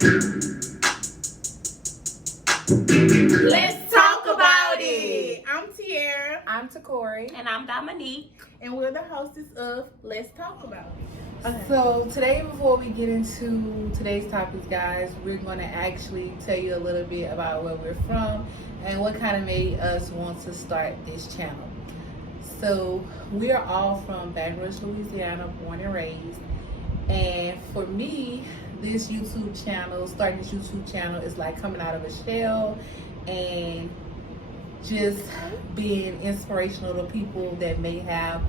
Let's talk about it. I'm Tiara. I'm Takori. And I'm Dominique. And we're the hostess of Let's Talk About It. Okay. So today, before we get into today's topics, guys, we're going to actually tell you a little bit about where we're from and what kind of made us want to start this channel. So we are all from Baton Rouge, Louisiana, born and raised. And for me, starting this YouTube channel is like coming out of a shell and just being inspirational to people that may have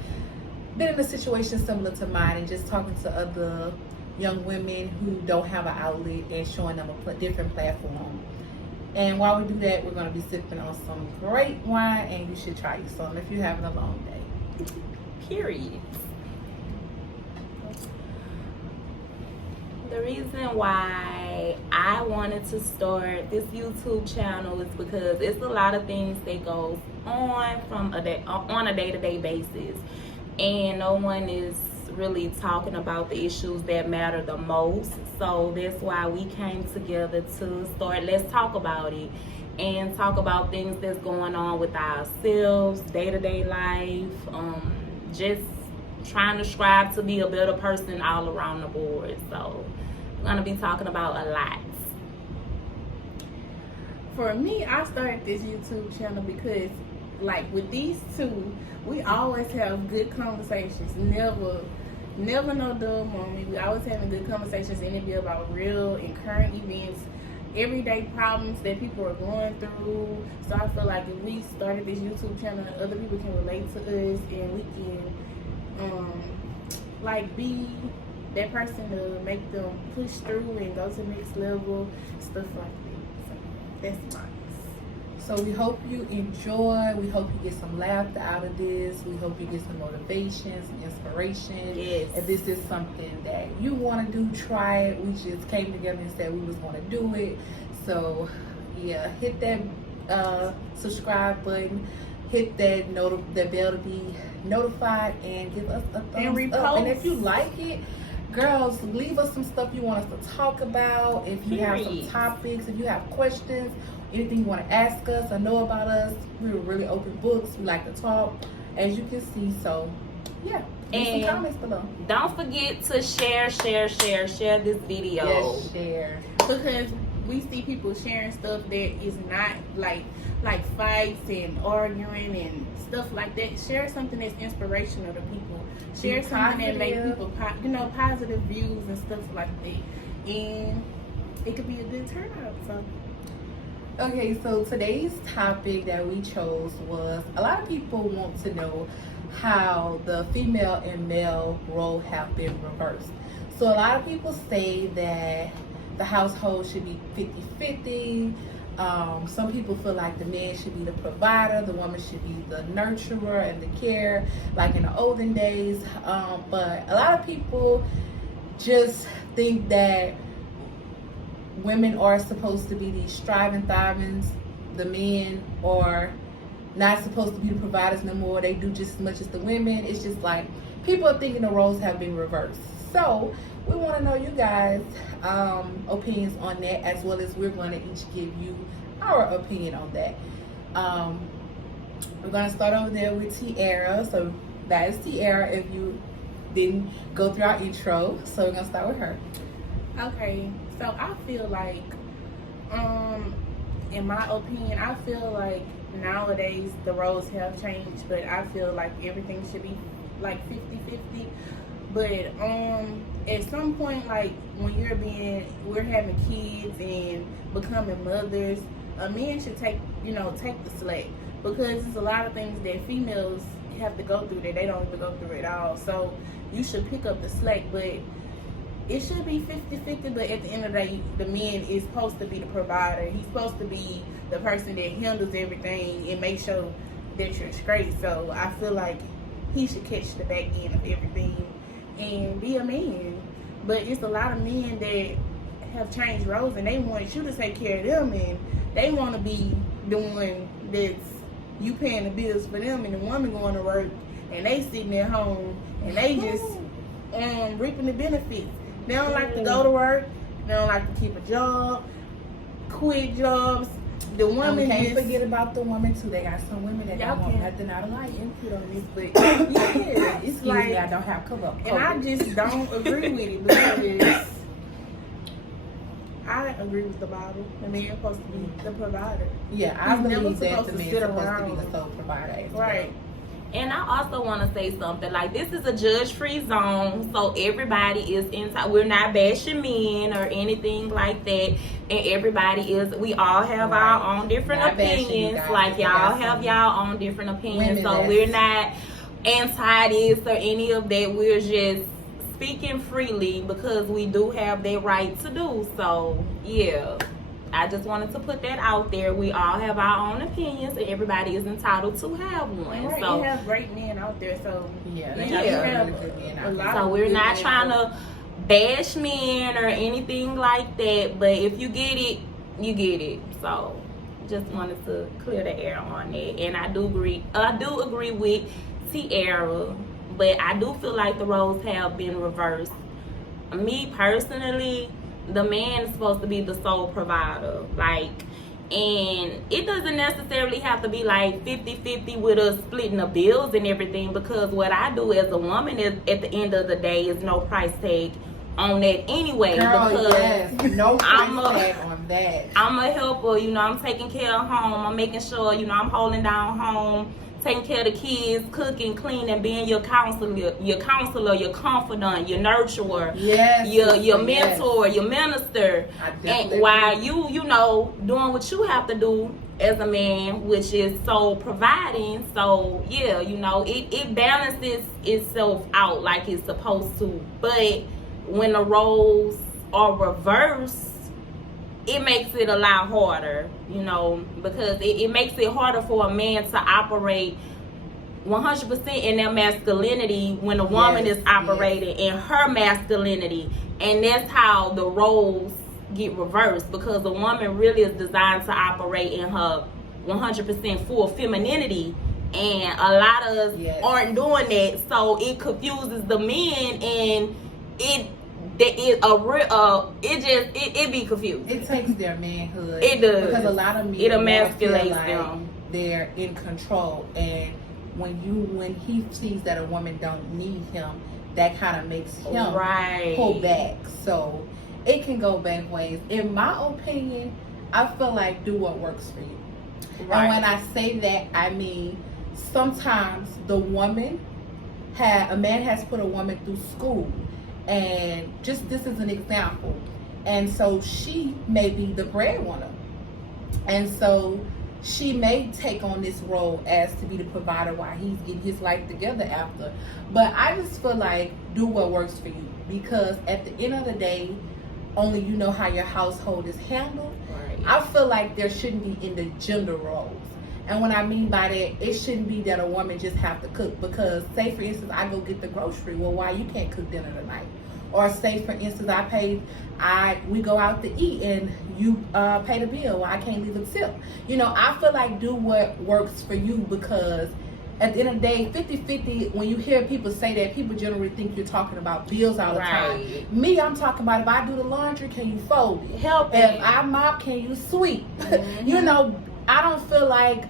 been in a situation similar to mine, and just talking to other young women who don't have an outlet and showing them a different platform. And while we do that, we're going to be sipping on some great wine, and you should try you some if you're having a long day. Period. The reason why I wanted to start this YouTube channel is because it's a lot of things that goes on on a day-to-day basis, and no one is really talking about the issues that matter the most. So that's why we came together to start Let's Talk About It and talk about things that's going on with ourselves, day-to-day life, just trying to strive to be a better person all around the board. So we're gonna be talking about a lot. For me, I started this YouTube channel because, like, with these two, we always have good conversations. Never no dull moment. We always having good conversations, and it be about real and current events, everyday problems that people are going through. So I feel like if we started this YouTube channel, other people can relate to us, and we can be that person to make them push through and go to the next level, stuff like that. So that's mine. So we hope you enjoy. We hope you get some laughter out of this. We hope you get some motivation, some inspiration. Yes. If this is something that you want to do, try it. We just came together and said we was going to do it. So yeah, hit that subscribe button, hit that bell to be notified, and give us a thumbs up. And if you like it, girls, leave us some stuff you want us to talk about. If you have some topics, if you have questions, anything you want to ask us or know about us, we're really open books. We like to talk, as you can see. So yeah, leave some comments below. Don't forget to share this video. Yes, share. Because we see people sharing stuff that is not like fights and arguing and stuff like that. Share something that's inspirational to people. Share something that make people positive views and stuff like that, and it could be a good turnout. So okay, so today's topic that we chose was, a lot of people want to know how the female and male role have been reversed. So a lot of people say that the household should be 50-50. Some people feel like the man should be the provider, the woman should be the nurturer and the care, like in the olden days. But a lot of people just think that women are supposed to be these striving, thriving. The men are not supposed to be the providers no more. They do just as much as the women. It's just like people are thinking the roles have been reversed. So we want to know you guys' opinions on that, as well as we're going to each give you our opinion on that. We're going to start over there with Tiara. So that is Tiara if you didn't go through our intro. So we're going to start with her. okay, so I feel like, in my opinion, I feel like nowadays the roles have changed, but I feel like everything should be like 50-50. But at some point, like when we're having kids and becoming mothers, a man should take the slack, because there's a lot of things that females have to go through that they don't even go through at all. So you should pick up the slack, but it should be 50-50. But at the end of the day, the man is supposed to be the provider. He's supposed to be the person that handles everything and make sure that you're straight. So I feel like he should catch the back end of everything and be a man. But it's a lot of men that have changed roles, and they want you to take care of them, and they want to be doing this, you paying the bills for them, and the woman going to work, and they sitting at home, and they just reaping the benefits. They don't like to go to work. They don't like to keep a job, quit jobs. The And we women can't just forget about the women too. They got some women that Y'all don't want can't. nothing out of life input on this, but yeah, it's excuse like, me, I don't have cover. and I just don't agree with it because I agree with the Bible. The man supposed to be the provider. Yeah, I He's never believe that supposed the to man's sit supposed to around. be the sole provider. as well. Right. And I also want to say something like this is a judge-free zone, so everybody is inside. We're not bashing men or anything like that, and everybody is. We all have our own different Not bashing you opinions. guys, Like we y'all got have some y'all own different opinions, women so that's- we're not anti this or any of that. We're just speaking freely because we do have that right to do. So yeah. I just wanted to put that out there. We all have our own opinions, and everybody is entitled to have one. Right. So We have great men out there, so Yeah, they they got got some some really really good men a out lot there. So of we're good not men trying out to bash men or anything like that, but if you get it, you get it. So just wanted to clear the air on that. And I do agree with Tierra, but I do feel like the roles have been reversed. Me personally, the man is supposed to be the sole provider. Like, and it doesn't necessarily have to be like 50-50 with us splitting the bills and everything, because what I do as a woman is, at the end of the day, is no price tag on that anyway. Girl, because yes, no I'm price tag on that. I'm a helper, I'm taking care of home. I'm making sure, I'm holding down home, taking care of the kids, cooking, cleaning, being your counselor, your confidant, your nurturer, Yes, your yes. mentor, your minister. I definitely And while agree. you doing what you have to do as a man, which is so providing. So yeah, it balances itself out like it's supposed to. But when the roles are reversed, it makes it a lot harder, because it makes it harder for a man to operate 100% in their masculinity when a woman Yes, is operating in her masculinity. And that's how the roles get reversed, because a woman really is designed to operate in her 100% full femininity. And a lot of us Yes. aren't doing that, so it confuses the men, and it be confused. It takes their manhood. It does. Because a lot of men It wanna feel emasculates like them. they're in control, and when he sees that a woman don't need him, that kind of makes him Right. pull back. So it can go both ways. In my opinion, I feel like do what works for you. Right. And when I say that, I mean sometimes a man has put a woman through school, and just this is an example, and so she may be the breadwinner, and so she may take on this role as to be the provider while he's getting his life together after. But I just feel like do what works for you, because at the end of the day, only you know how your household is handled. Right. I feel like there shouldn't be in the gender roles. And what I mean by that, it shouldn't be that a woman just have to cook. Because say for instance, I go get the grocery. Well, why you can't cook dinner tonight? Or say for instance, we go out to eat and you pay the bill. Well, I can't leave a tip. I feel like do what works for you, because at the end of the day, 50-50, when you hear people say that, people generally think you're talking about bills all the time. Right. Me, I'm talking about if I do the laundry, can you fold it? Help If me. I mop, can you sweep? Mhm. I don't feel like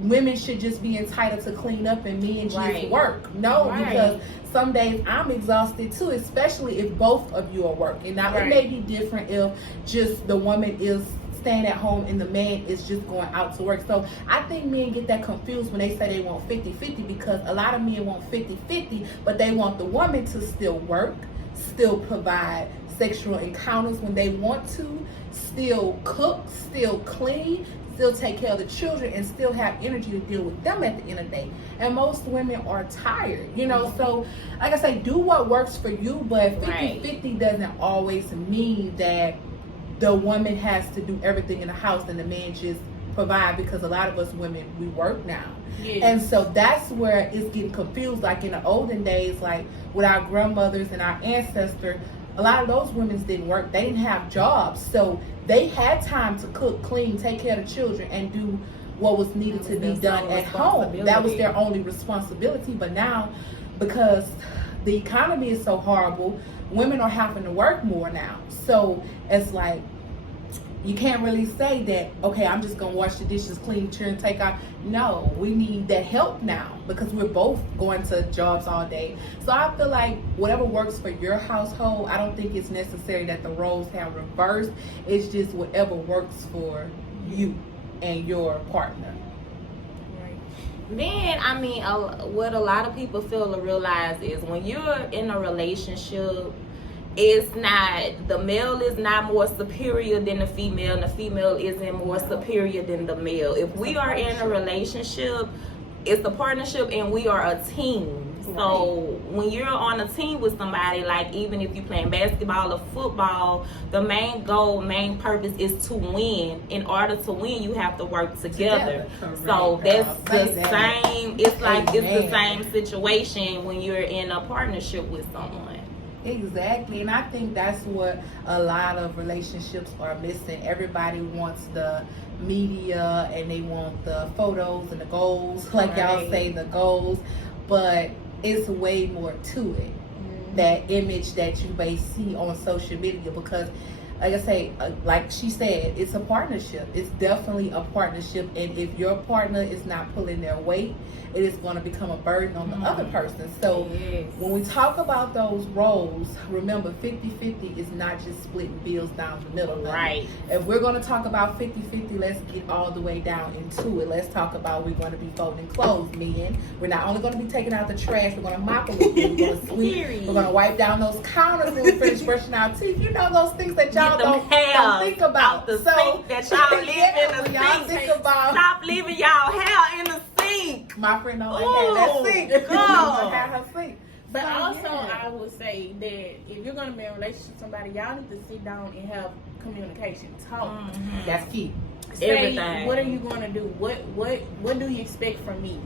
women should just be entitled to clean up and men just Right. work. No, Right. because some days I'm exhausted too, especially if both of you are working. Now, Right. it may be different if just the woman is staying at home and the man is just going out to work. So I think men get that confused when they say they want 50-50, because a lot of men want 50-50, but they want the woman to still work, still provide sexual encounters when they want to, still cook, still clean, still take care of the children, and still have energy to deal with them at the end of the day. And most women are tired, so like I say, do what works for you, but 50-50 doesn't always mean that the woman has to do everything in the house and the man just provide, because a lot of us women, we work now. Yes. And so that's where it's getting confused. Like in the olden days, like with our grandmothers and our ancestors, a lot of those women didn't work. They didn't have jobs. So they had time to cook, clean, take care of the children, and do what was needed to be done at home. That was their only responsibility. But now, because the economy is so horrible, women are having to work more now. So it's like, you can't really say that, okay, I'm just gonna wash the dishes, clean, turn, take out. No, we need that help now because we're both going to jobs all day. So I feel like whatever works for your household, I don't think it's necessary that the roles have reversed. It's just whatever works for you and your partner. Then, I mean, what a lot of people fail to realize is when you're in a relationship, it's not, the male is not more superior than the female, and the female isn't more superior than the male. If we are in a relationship, it's a partnership and we are a team. So when you're on a team with somebody, like even if you're playing basketball or football, the main goal, main purpose is to win. In order to win, you have to work together. So that's the same, it's like it's the same situation when you're in a partnership with someone. Exactly, and I think that's what a lot of relationships are missing. Everybody wants the media and they want the photos and the goals, like y'all say, the goals, but it's way more to it. That image that you may see on social media, because like I say, like she said, it's a partnership. It's definitely a partnership, and if your partner is not pulling their weight, it is going to become a burden on the other person. So when we talk about those roles, remember 50-50 is not just splitting bills down the middle. Right. If we're going to talk about 50-50, let's get all the way down into it. Let's talk about we're going to be folding clothes, men. We're not only going to be taking out the trash, we're going to mop a little bit, we're going to sweep, we're going to wipe down those counters when we finish brushing our teeth. You know, those things that y'all don't think about. The sink that y'all leave in the sink. Stop leaving y'all hair in the sink. My friend don't have that sink. Go. Have her sink. But also, I would say that if you're going to be in a relationship with somebody, y'all need to sit down and have communication, talk. That's key. Say, Everything. what are you going to do? What do you expect from me?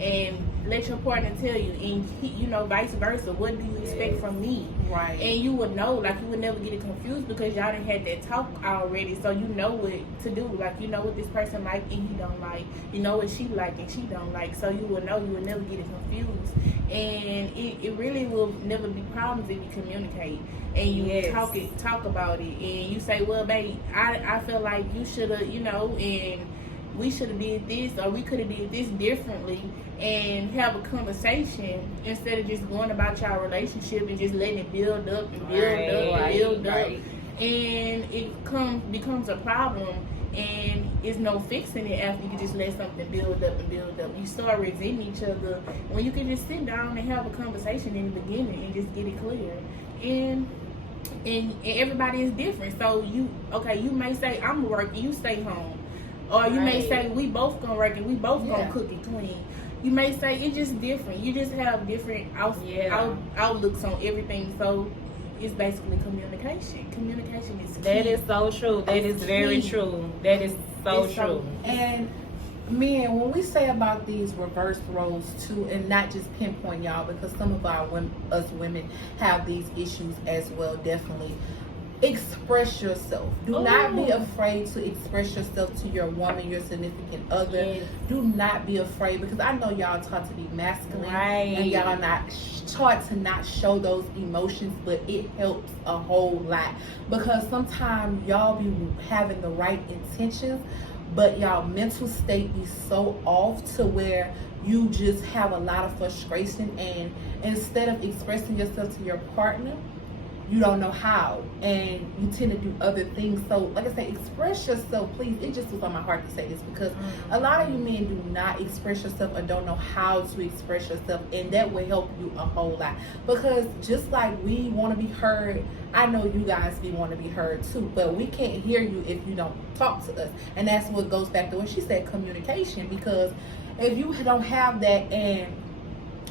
And let your partner tell you, and you know, vice versa. What do you expect from me? Right. And you would know, like, you would never get it confused because y'all done had that talk already. So you know what to do. Like, you know what this person like and he don't like. You know what she like and she don't like. So you would know. You would never get it confused. And it really will never be problems if you communicate and you talk about it. And you say, well, babe, I feel like you should have, you know, and we should have did this, or we could have did this differently, and have a conversation instead of just going about your relationship and just letting it build up and build up, and it becomes a problem, and there's no fixing it after you just let something build up and build up. You start resenting each other when you can just sit down and have a conversation in the beginning and just get it clear. And everybody is different, so you may say I'm working, you stay home. Or you may say we both gonna work and we both gonna cook and clean. You may say it's just different. You just have different outlooks on everything. So it's basically communication. Communication is key. That is so true. That is very true. That is so true. And men, when we say about these reverse roles too, and not just pinpoint y'all, because some of us women have these issues as well, definitely. Express yourself. Do not be afraid to express yourself to your woman, your significant other. Do not be afraid, because I know y'all taught to be masculine, and y'all not taught to not show those emotions, but it helps a whole lot, because sometimes y'all be having the right intentions, but y'all mental state be so off to where you just have a lot of frustration, and instead of expressing yourself to your partner, you don't know how, and you tend to do other things. So like I say, express yourself, please. It just was on my heart to say this, because a lot of you men do not express yourself or don't know how to express yourself, and that will help you a whole lot. Because just like we want to be heard, I know you guys want to be heard too, but we can't hear you if you don't talk to us. And that's what goes back to what she said, communication. Because if you don't have that, and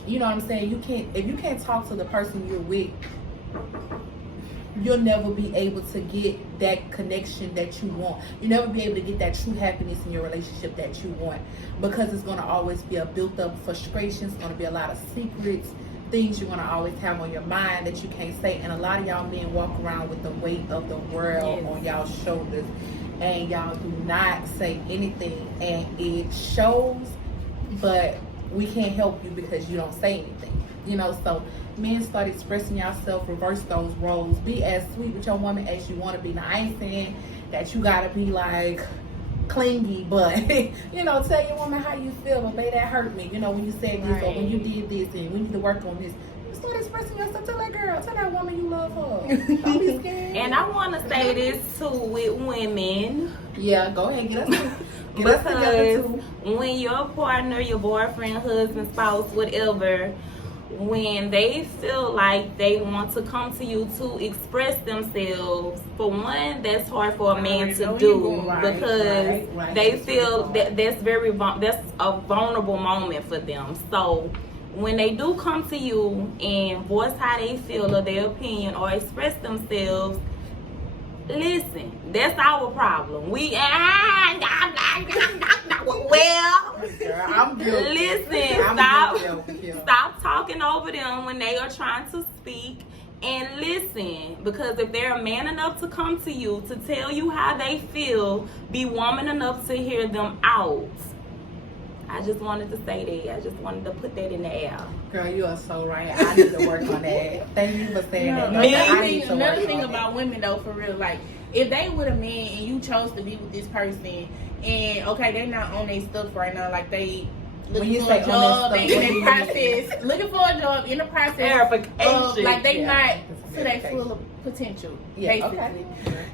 you know what I'm saying, if you can't talk to the person you're with, you'll never be able to get that connection that you want. You'll never be able to get that true happiness in your relationship that you want, because it's going to always be a built up frustration. It's going to be a lot of secrets, things you're going to always have on your mind that you can't say. And a lot of y'all men walk around with the weight of the world on y'all shoulders, and y'all do not say anything, and it shows, but we can't help you because you don't say anything. You know, so men start expressing yourself, reverse those roles. Be as sweet with your woman as you want to be. Now, I ain't saying that you gotta be like clingy, but you know, tell your woman how you feel. But babe, that hurt me. You know, when you said this or when you did this, and we need to work on this. You start expressing yourself. Tell that girl, tell that woman you love her. Don't be scared. And I want to say this too with women. Yeah, go ahead, get us together too. When your partner, your boyfriend, husband, spouse, whatever, when they feel like they want to come to you to express themselves, for one, that's hard for a man to do because they feel that's a vulnerable moment for them. So when they do come to you and voice how they feel or their opinion or express themselves, listen, that's our problem. I'm guilty. Listen, stop talking over them when they are trying to speak, and listen, because if they're man enough to come to you to tell you how they feel, be woman enough to hear them out. I just wanted to say that. I just wanted to put that in the air. Girl, you are so right. I need to work on that. Thank you for saying that. Another thing about women, though, for real, like, if they with a man and you chose to be with this person, and, okay, they're not on their stuff right now, like, they looking for a job, they in the process, looking for a job in the process, like, they not to their full potential, basically. Okay.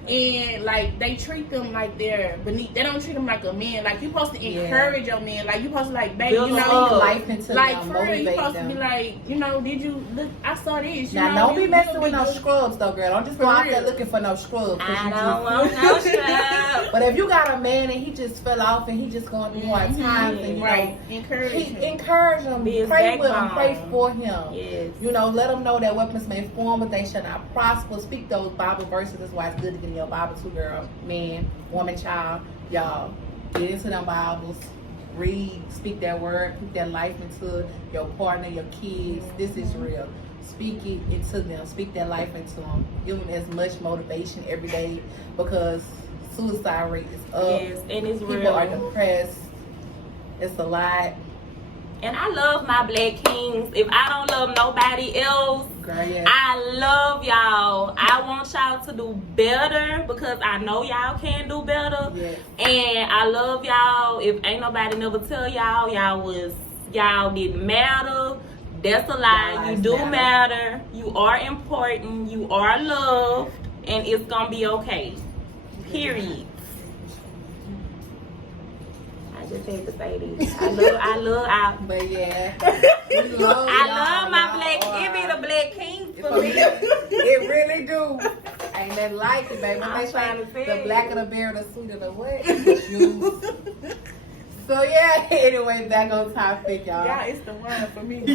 And like they treat them like they're beneath. They don't treat them like a man. Like you're supposed to encourage your man. Like you're supposed to like, baby, you know, life into like them, for real, you're supposed them. to be like, you know, did you look? I saw this. Now don't be messing with no scrubs though, girl. Don't just go out there looking for no scrubs. I don't want no scrubs. But if you got a man and he just fell off and he just going through hard times, and you know, encourage him, pray with him, pray for him. Yes. You know, let them know that weapons may form, but they shall not prosper. Speak those Bible verses. That's why it's good to get in your Bible too, girl. Man, woman, child, y'all get into them Bibles, read, speak that word, speak that life into your partner, your kids. This is real. Speak it into them. Speak that life into them. Give them as much motivation every day because suicide rate is up. Yes, and it's People real. are depressed. It's a lot. And I love my black kings. If I don't love nobody else, girl, yes. I love y'all. I want y'all to do better because I know y'all can do better. Yes. And I love y'all. If ain't nobody never tell y'all y'all didn't matter, that's a lie. You do matter. You are important. You are loved, and it's gonna be okay. Period. Just had to say this. I love, but yeah, I love my black. It be the black king for me. It really do. Ain't nothing like it, baby. I'm trying to say the blacker the berry, the sweeter the what? Juice. So yeah. Anyway, back on topic, y'all. Yeah, it's the one for me.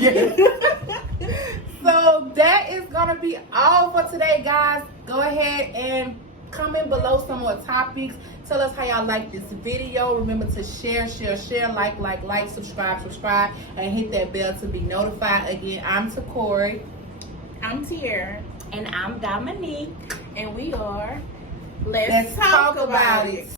So that is gonna be all for today, guys. Go ahead and comment below some more topics. Tell us how y'all like this video. Remember to share, like, subscribe, and hit that bell to be notified. Again, I'm Takori. I'm Tiara. And I'm Dominique. And we are Let's Talk About It.